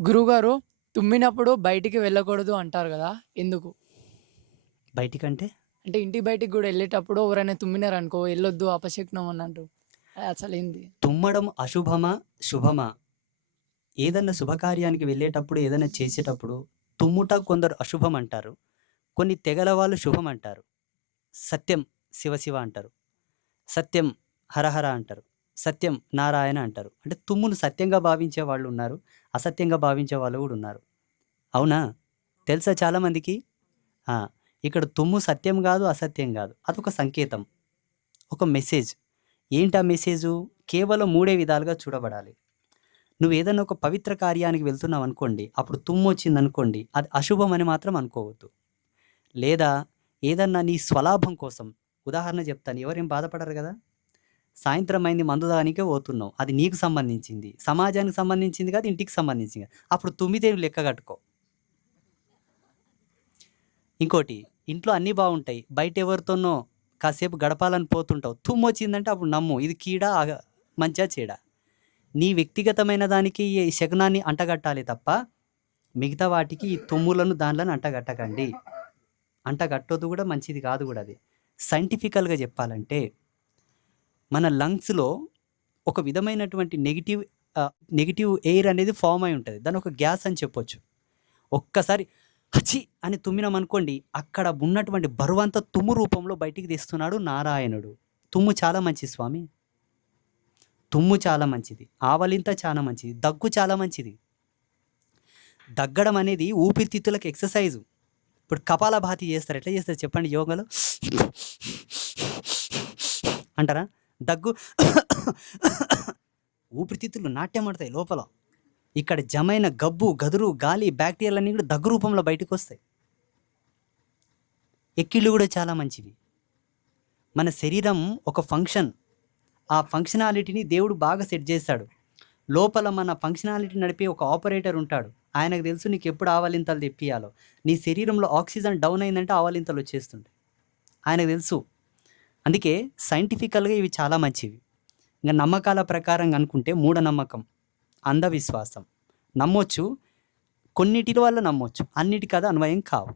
గురువుగారు తుమ్మినప్పుడు బయటికి వెళ్ళకూడదు అంటారు గదా! ఎందుకు? బయటికంటే అంటే ఇంటి బయటికి గూడా ఎళ్ళేటప్పుడు ఎవరైనా తుమ్మినారనుకో ఎళ్ళొద్దు అపశకునం అన్నట్టు. అసలేంది? తుమ్మడం అశుభమా? శుభమా? ఏదన్నా శుభకార్యానికి వెళ్ళేటప్పుడు, ఏదైనా చేసేటప్పుడు తుమ్ముట కొందరు అశుభం అంటారు. కొన్ని తెగల వాళ్ళు శుభం అంటారు. సత్యం శివ శివ అంటారు. సత్యం హరహర అంటారు. సత్యం నారాయణ అంటారు. అంటే తుమ్మును సత్యంగా భావించే వాళ్ళున్నారు. అసత్యంగా భావించే వాళ్ళు గూడా ఉన్నారు. అవునా? తెలుసా చాలామందికి? ఆ! ఇక్కడ తుమ్ము సత్యం గాదు, అసత్యం గాదు. అదొక సంకేతం. ఒక మెసేజ్. ఏంటా మెసేజు? కేవలం 3 విధాలుగా చూడబడాలి. నువ్వేదన్నా ఒక పవిత్ర కార్యానికి వెళ్తున్నావనుకోండి, అప్పుడు తుమ్మొచ్చిందనుకోండి, అది అశుభమని మాత్రం అనుకోవద్దు. లేదా ఏదన్నా నీ స్వలాభం కోసం ఉదాహరణ చెప్తాను. ఎవరేం బాధపడరు గదా! సాయంత్రం అయింది మందు తాగనీకే పోతున్నావు. అది నీకు సంబంధించింది. సమాజానికి సంబంధించింది కాదు, ఇంటికి సంబంధించింది కాదు. అప్పుడు తుమ్మితే నువ్వు లెక్క కట్టుకో. ఇంకోటి ఇంట్లో అన్నీ బావుంటాయి. బయటెవరితోనో కాసేపు గడపాలని పోతుంటావు. తుమ్మొచ్చిందంటే అప్పుడు నమ్ము. ఇది కీడా మంచా చెడా? నీ వ్యక్తిగతమైన దానికి ఈ శకునాన్ని అంటగట్టాలి తప్ప, మిగతా వాటికి ఈ తుమ్ములను దాన్లను అంటగట్టకండి. అంటగట్టొద్దు గూడా, మంచిది కాదు గూడా అది. సైంటిఫికల్‌గా జెప్పాలంటే, మన లంగ్స్‌లో ఒక విధమైనటువంటి నెగెటివ్ ఎయిర్ అనేది ఫార్మ్ అయి ఉంటది. దాన్ని ఒక గ్యాస్ అని చెప్పొచ్చు. ఒక్కసారి హచి! అని తుమ్మినామనుకోండి, అక్కడ ఉన్నటువంటి బరువంతా తుమ్ము రూపంలో బయటికి తీస్తున్నాడు నారాయణుడు. తుమ్ము చాలా మంచిది స్వామి. తుమ్ము చాలా మంచిది. ఆవలింత చాలా మంచిది. దగ్గు చాలా మంచిది. దగ్గడం అనేది ఊపిరితిత్తులకు ఎక్సర్‌సైజు. ఇప్పుడు కపాలభాతి చేస్తారు. ఎట్లా చేస్తారు చెప్పండి యోగాలో? అంటారా? దగ్గు ఊపిరితిత్తులు నాట్యమాడతాయి లోపల. ఇక్కడ జమైన గబ్బు, గదురు, గాలి, బ్యాక్టీరియాలన్నీ కూడా దగ్గు రూపంలో బయటకొస్తాయి. ఎక్కిళ్ళు గూడా చాలా మంచివి. మన శరీరం ఒక ఫంక్షన్. ఆ ఫంక్షనాలిటీని దేవుడు బాగా సెట్ జేశాడు. లోపల మన ఫంక్షనాలిటీ నడిపే ఒక ఆపరేటర్ ఉంటాడు. ఆయనకు తెలుసు నీకెప్పుడు ఆవలింతలు తెప్పియాలో. నీ శరీరంలో ఆక్సిజన్ డౌన్ అయిందంటే ఆవలింతలొచ్చేస్తుంటాయి. ఆయనకు తెలుసు. అందుకే సైంటిఫికల్‌గా ఇవి చాలా మంచివి. ఇంక నమ్మకాల ప్రకారంగా అనుకుంటే మూఢనమ్మకం, అంధవిశ్వాసం. నమ్మొచ్చు. కొన్నిటిల వల్ల నమ్మొచ్చు. అన్నిటికి అది అన్వయం కావు.